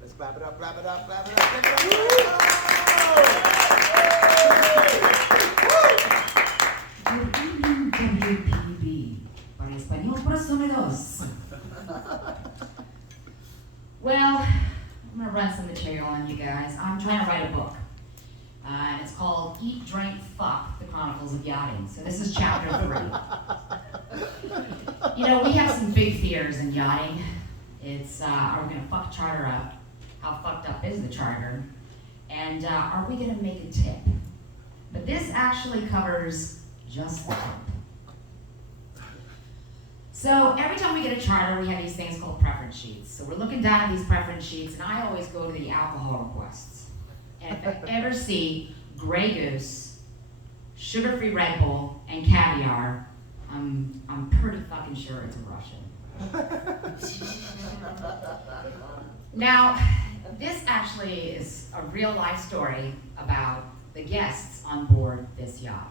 Let's clap it up, clap it up, clap it up, clap it up. WPB. Para español, persona dos. Well, I'm gonna run some material on you guys. I'm trying to write a book. And it's called Eat, Drink, Fuck, The Chronicles of Yachting. So this is chapter 3. You know, we have some big fears in yachting. It's, are we gonna fuck charter up? How fucked up is the charter? And are we gonna make a tip? But this actually covers just the tip. So every time we get a charter, we have these things called preference sheets. So we're looking down at these preference sheets, and I always go to the alcohol requests. And if I ever see Grey Goose, sugar-free Red Bull, and caviar, I'm pretty fucking sure it's a Russian. Now, this actually is a real-life story about the guests on board this yacht.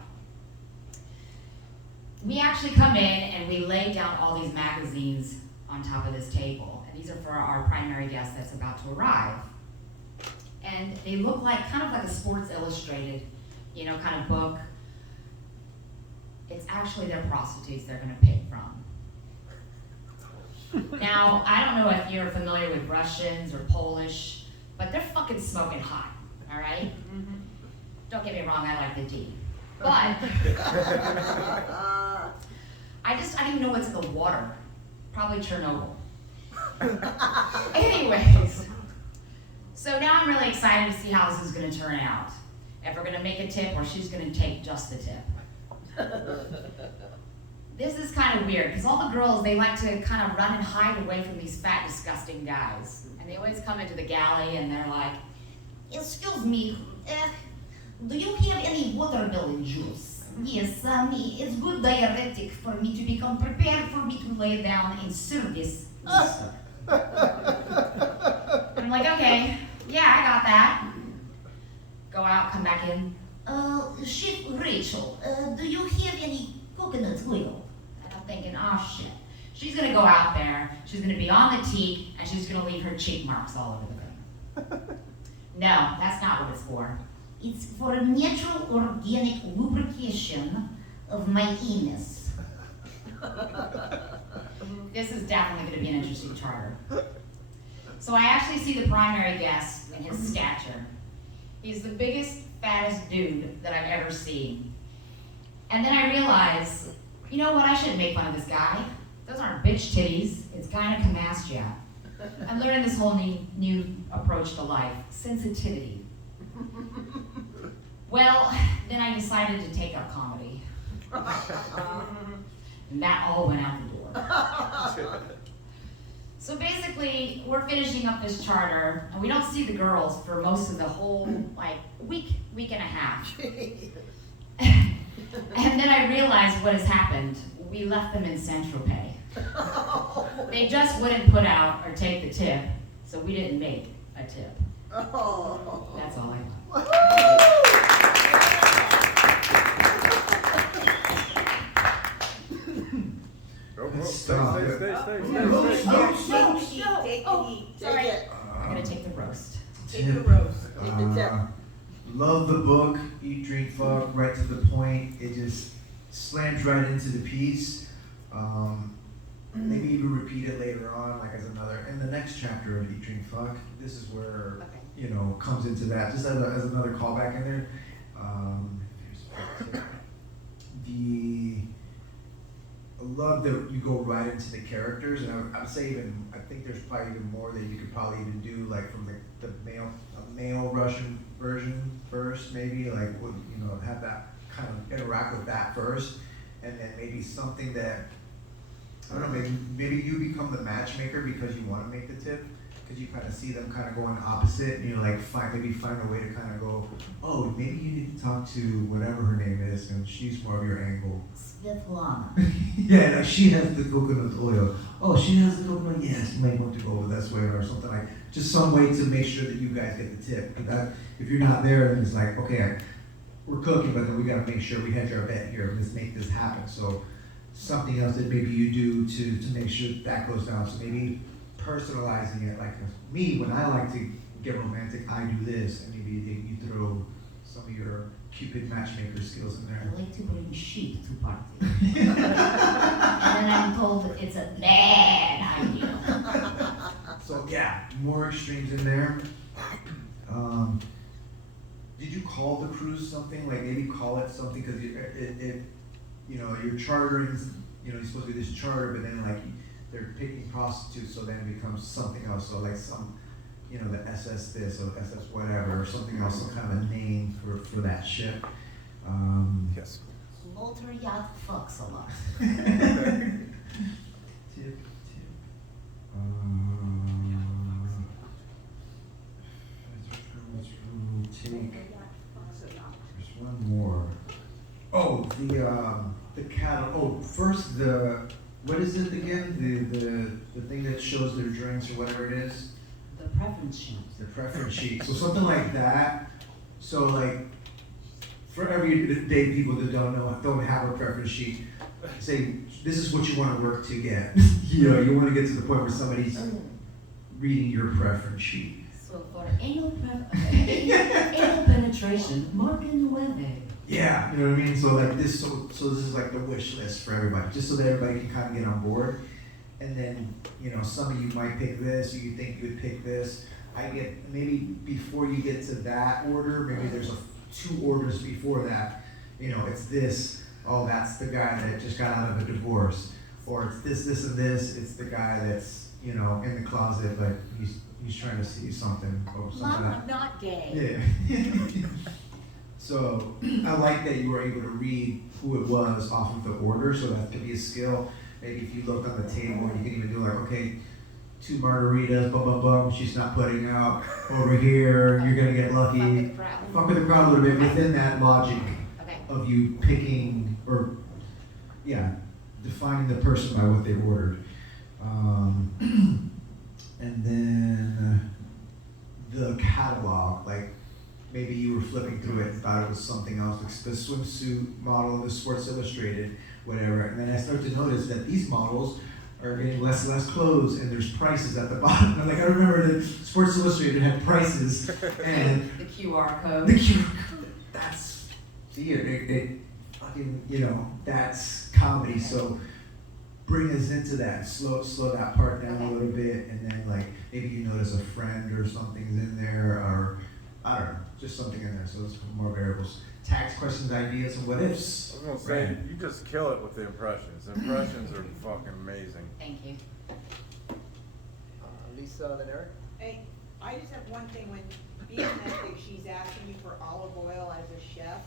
We actually come in and we lay down all these magazines on top of this table. And these are for our primary guest that's about to arrive. And they look like, kind of like a Sports Illustrated, you know, kind of book. It's actually their prostitutes they're gonna pick from. Now, I don't know if you're familiar with Russians or Polish, but they're fucking smoking hot, all right? Mm-hmm. Don't get me wrong, I like the D. But, I didn't even know what's in the water. Probably Chernobyl. Anyways, so now I'm really excited to see how this is gonna turn out. If we're gonna make a tip or she's gonna take just the tip. This is kind of weird, because all the girls, they like to kind of run and hide away from these fat, disgusting guys. And they always come into the galley and they're like, "Excuse me, do you have any watermelon juice? Yes, it's good diuretic for me to become prepared for me to lay down in service." And I'm like, okay, yeah, I got that. Go out, come back in. Chef Rachel, do you have any coconut oil? And I'm thinking, oh shit. She's gonna go out there, she's gonna be on the teak, and she's gonna leave her cheek marks all over the thing. No, that's not what it's for. It's for natural organic lubrication of my anus. This is definitely gonna be an interesting charter. So I actually see the primary guest in his stature. He's the biggest, fattest dude that I've ever seen. And then I realize, you know what, I shouldn't make fun of this guy. Those aren't bitch titties, it's gynecomastia. I'm learning this whole new approach to life, sensitivity. Well, then I decided to take up comedy. And that all went out the door. So basically, we're finishing up this charter, and we don't see the girls for most of the whole, week and a half. And then I realized what has happened. We left them in Saint-Tropez. They just wouldn't put out or take the tip, so we didn't make a tip. That's all I got. Stay. Sorry. I'm gonna take the roast. Take the roast. Take the tip. Love the book, Eat, Drink, Fuck, right to the point. It just slams right into the piece. Maybe even repeat it later on, like as in the next chapter of Eat, Drink, Fuck. This is where, comes into that, just as another callback in there. I love that you go right into the characters, and I would say I think there's probably even more that you could probably even do, like from the male Russian version first, maybe, have that kind of interact with that first, and then maybe something that, I don't know, maybe you become the matchmaker because you want to make the tip, because you kind of see them kind of going opposite, and find a way to kind of go, oh, maybe you need to talk to whatever her name is, and she's more of your angle. Svetlana. Yeah, she has the coconut oil. Oh, she has the coconut. Yes, you might want to go this way or something just some way to make sure that you guys get the tip. If you're not there, then it's like, okay, we're cooking, but then we got to make sure we hedge our bet here. Let's make this happen. So something else that maybe you do to make sure that goes down. So maybe personalizing it. Like me, when I like to get romantic, I do this, and maybe you throw some of your Cupid matchmaker skills in I there. like to bring sheep to party. And then I'm told that it's a bad idea. So yeah, more extremes in there. Did you call the cruise something? Like maybe call it something because you're chartering. You know, you're supposed to do this charter, but then like they're picking prostitutes, so then it becomes something else. So like some, you know, the SS this or SS whatever or something else, some kind of a name for that ship. Yes. Motor yacht fucks a lot. Tip. There's one more. Oh, the cattle. Oh, first what is it again? The thing that shows their drinks or whatever it is. The preference sheet. The preference sheet. So something like that. So like, for everyday people that don't have a preference sheet, say this is what you want to work to get. You know, you want to get to the point where somebody's reading your preference sheet. So for anal penetration, mark in the weather. Yeah, you know what I mean? So like this, so this is like the wish list for everybody, just so that everybody can kind of get on board. And then, you know, some of you might pick this, or you think you would pick this. I get, maybe before you get to that order, maybe there's 2 orders before that. You know, it's this, oh, that's the guy that just got out of a divorce. Or it's this, and this, it's the guy that's, you know, in the closet, but he's trying to see something. Or something Mom, like I'm not gay. Yeah. So I like that you were able to read who it was off of the order, so that could be a skill. Maybe if you looked on the table, you can even do like, okay, 2 margaritas, bum bum bum, she's not putting out. Over here, you're gonna get lucky. Fuck with the crowd a little bit within that logic of you picking or, defining the person by what they ordered. And then the catalog, like maybe you were flipping through it and thought it was something else, like the swimsuit model, the Sports Illustrated, whatever. And then I started to notice that these models are getting less and less clothes, and there's prices at the bottom. And like I remember that Sports Illustrated had prices, and the QR code. The QR code. That's it fucking, you know, that's comedy. So bring us into that. Slow that part down a little bit, and then like maybe you notice a friend or something's in there, or I don't know, just something in there. So it's more variables. Tags, questions, ideas, and what ifs. I was gonna say, you just kill it with the impressions. Impressions are fucking amazing. Thank you. Lisa, then Eric. Hey, I just have one thing. When being domestic, she's asking you for olive oil as a chef,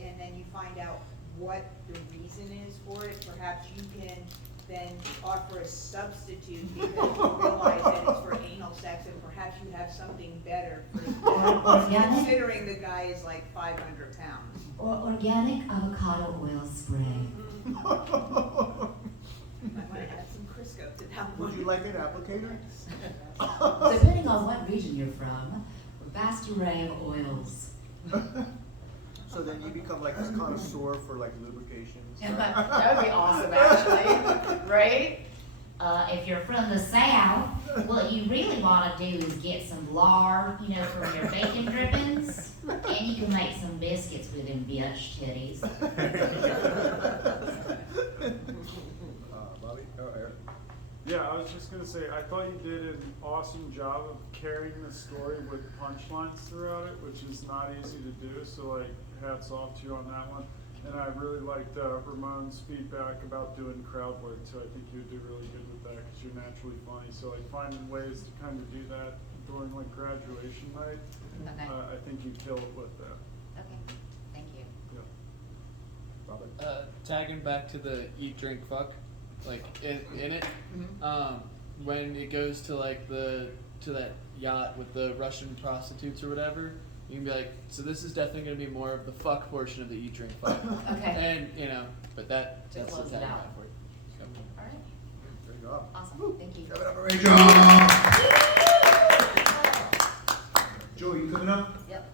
and then you find out what the reason is for it. Perhaps you can then offer a substitute because you realize that it's for anal sex, and perhaps you have something better for considering the guy is like 500 pounds. Or organic avocado oil spray. I want to add some Crisco to that one. Would you like an applicator? Depending on what region you're from, a vast array of oils. So then you become like this connoisseur for like lubrications. That would be awesome, actually, right? If you're from the South, what you really want to do is get some lard, you know, from your bacon drippings, and you can make some biscuits with them bitch titties. Bobby? Oh, Eric. Yeah, I was just gonna say, I thought you did an awesome job of carrying the story with punchlines throughout it, which is not easy to do, so like, hats off to you on that one. And I really liked Ramon's feedback about doing crowd work, so I think you'd do really good with that, because you're naturally funny. So like, finding ways to kind of do that during like graduation night, Okay. I think you kill it with that. Okay, thank you. Yeah. Robert. Tagging back to the eat, drink, fuck, like in it, when it goes to like to that yacht with the Russian prostitutes or whatever, you can be like, so this is definitely going to be more of the fuck portion of the eat, drink, fuck. Okay. And you know, but that's the close it tag out. line for it. So. All right. Good job. Awesome. Thank you. Give it up for Rachel. Joe, you coming up? Yep.